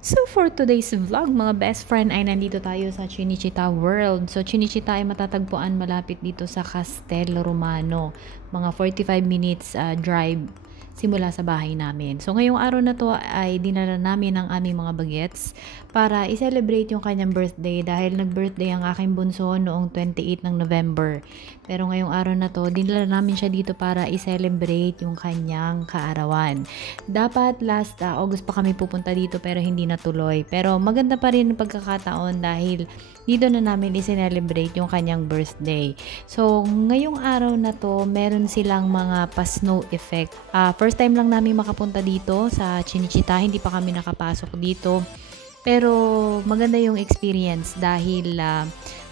So for today's vlog, mga best friend, ay nandito tayo sa Cinecittà World. So Cinecittà ay matatagpuan malapit dito sa Castello Romano. Mga 45 minutes drive simula sa bahay namin. So ngayong araw na to ay dinala namin ang aming mga bagets para i-celebrate yung kanyang birthday dahil nag-birthday ang aking bunso noong 28 ng November. Pero ngayong araw na to, dinala namin siya dito para i-celebrate yung kanyang kaarawan. Dapat last August pa kami pupunta dito pero hindi natuloy. Pero maganda pa rin ang pagkakataon dahil dito na namin i-celebrate yung kanyang birthday. So, ngayong araw na to, meron silang mga pa-snow effect. First time lang namin makapunta dito sa Cinecittà, hindi pa kami nakapasok dito. Pero maganda yung experience dahil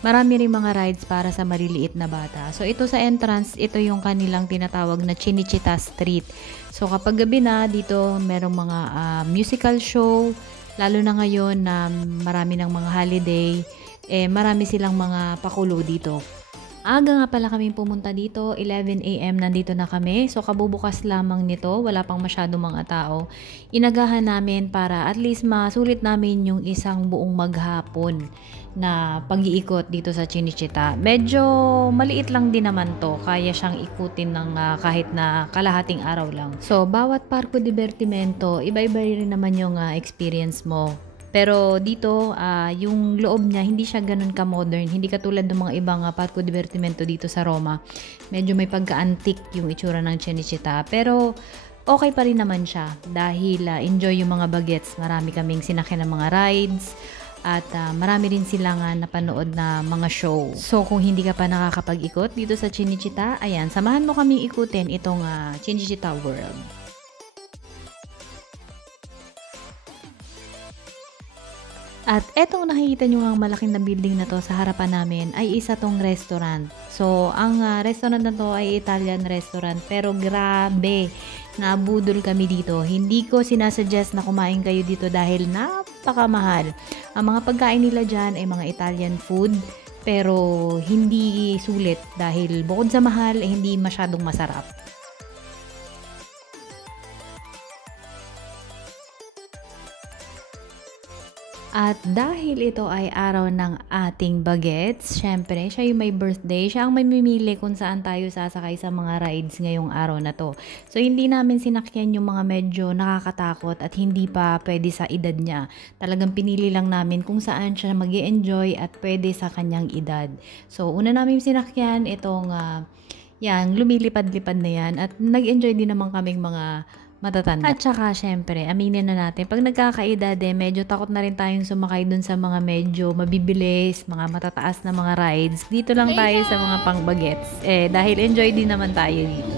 marami rin mga rides para sa maliliit na bata. So ito sa entrance, ito yung kanilang tinatawag na Cinecittà Street. So kapag gabi na, dito merong mga musical show, lalo na ngayon na marami ng mga holiday, marami silang mga pakulo dito. Aga nga pala kaming pumunta dito, 11 AM nandito na kami. So kabubukas lamang nito, wala pang masyadong mga tao. Inagahan namin para at least masulit namin yung isang buong maghapon na pag-iikot dito sa Cinecittà. Medyo maliit lang din naman to, kaya siyang ikutin ng kahit na kalahating araw lang. So bawat parko divertimento, iba-iba rin naman yung experience mo. Pero dito, yung loob niya, hindi siya ganun ka-modern. Hindi katulad ng mga ibang parko divertimento dito sa Roma. Medyo may pagka-antique yung itsura ng Cinecittà. Pero okay pa rin naman siya dahil enjoy yung mga bagets. Marami kaming sinakyan ng mga rides at marami rin silang napanood na mga show. So kung hindi ka pa nakakapag-ikot dito sa Cinecittà, ayan, samahan mo kaming ikutin itong Cinecittà World. At etong nakikita nyo ang malaking na building na to sa harapan namin ay isa tong restaurant. So, ang restaurant na to ay Italian restaurant. Pero grabe, nabudol kami dito. Hindi ko sinasuggest na kumain kayo dito dahil napakamahal. Ang mga pagkain nila dyan ay mga Italian food. Pero hindi sulit dahil bukod sa mahal, hindi masyadong masarap. At dahil ito ay araw ng ating bagets, syempre, siya yung may birthday, siya ang may mimili kung saan tayo sasakay sa mga rides ngayong araw na to. So, hindi namin sinakyan yung mga medyo nakakatakot at hindi pa pwede sa edad niya. Talagang pinili lang namin kung saan siya mag-i-enjoy at pwede sa kanyang edad. So, una namin sinakyan itong, yan, lumilipad-lipad na yan at nag-enjoy din naman kaming mga matatanda. At saka, syempre, aminin na natin, pag nagkakaedad medyo takot na rin tayong sumakay dun sa mga medyo mabibilis, mga matataas na mga rides. Dito lang tayo sa mga pang-bagets. Dahil enjoy din naman tayo dito.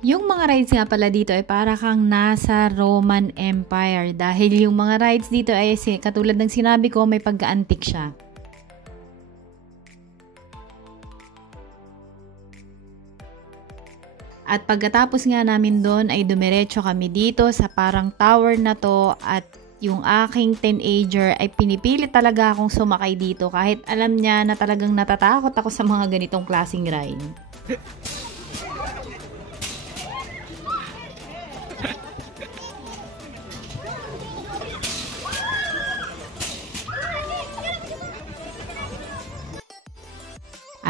Yung mga rides nga pala dito ay para kang nasa Roman Empire dahil yung mga rides dito ay katulad ng sinabi ko, may pagka-antique siya. At pagkatapos nga namin doon ay dumiretso kami dito sa parang tower na to at yung aking teenager ay pinipilit talaga akong sumakay dito kahit alam niya na talagang natatakot ako sa mga ganitong klaseng ride.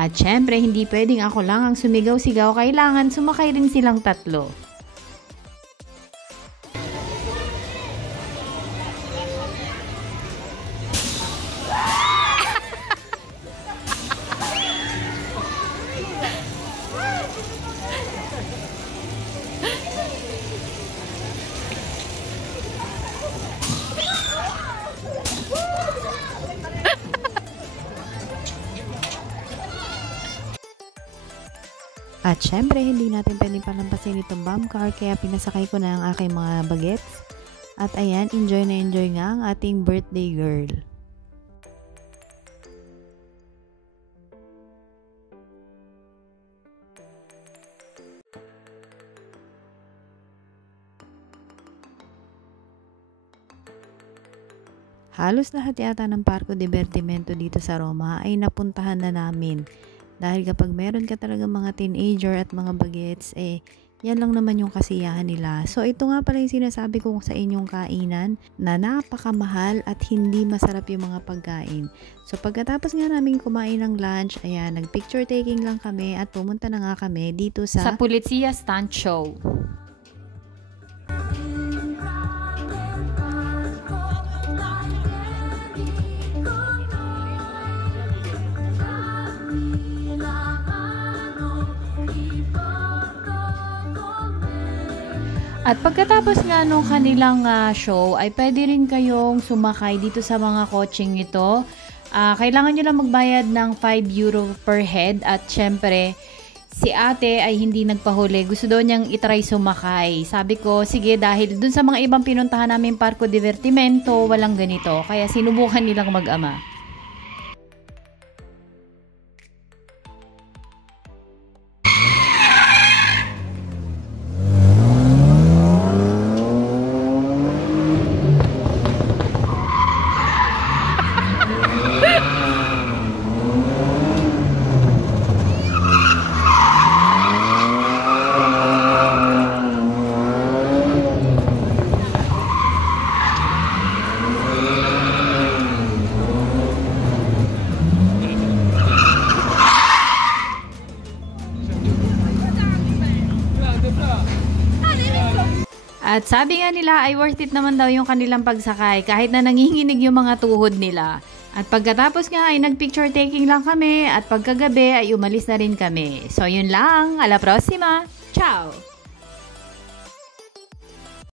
At syempre, hindi pwedeng ako lang ang sumigaw-sigaw, kailangan sumakay rin silang tatlo. At syempre, hindi natin pwedeng palampasin itong bomb car kaya pinasakay ko na ang aking mga bagets. At ayan, enjoy na enjoy nga ang ating birthday girl. Halos lahat yata ng Parco Divertimento dito sa Roma ay napuntahan na namin. Dahil kapag meron ka talaga mga teenager at mga bagets, yan lang naman yung kasiyahan nila. So ito nga pala yung sinasabi ko sa inyong kainan na napakamahal at hindi masarap yung mga pagkain. So pagkatapos nga namin kumain ng lunch, ayan, nag-picture taking lang kami at pumunta na nga kami dito sa Polizia Stunt Show. At pagkatapos nga nung kanilang show, ay pwede rin kayong sumakay dito sa mga coaching ito. Kailangan nyo lang magbayad ng 5 euro per head at syempre, si ate ay hindi nagpahuli. Gusto daw niyang itry sumakay. Sabi ko, sige, dahil dun sa mga ibang pinuntahan namin Parco Divertimento, walang ganito. Kaya sinubukan nilang mag-ama. At sabi nga nila ay worth it naman daw yung kanilang pagsakay kahit na nanginginig yung mga tuhod nila. At pagkatapos nga ay nag-picture taking lang kami at pagkagabi ay umalis na rin kami. So yun lang, ala prosima. Ciao!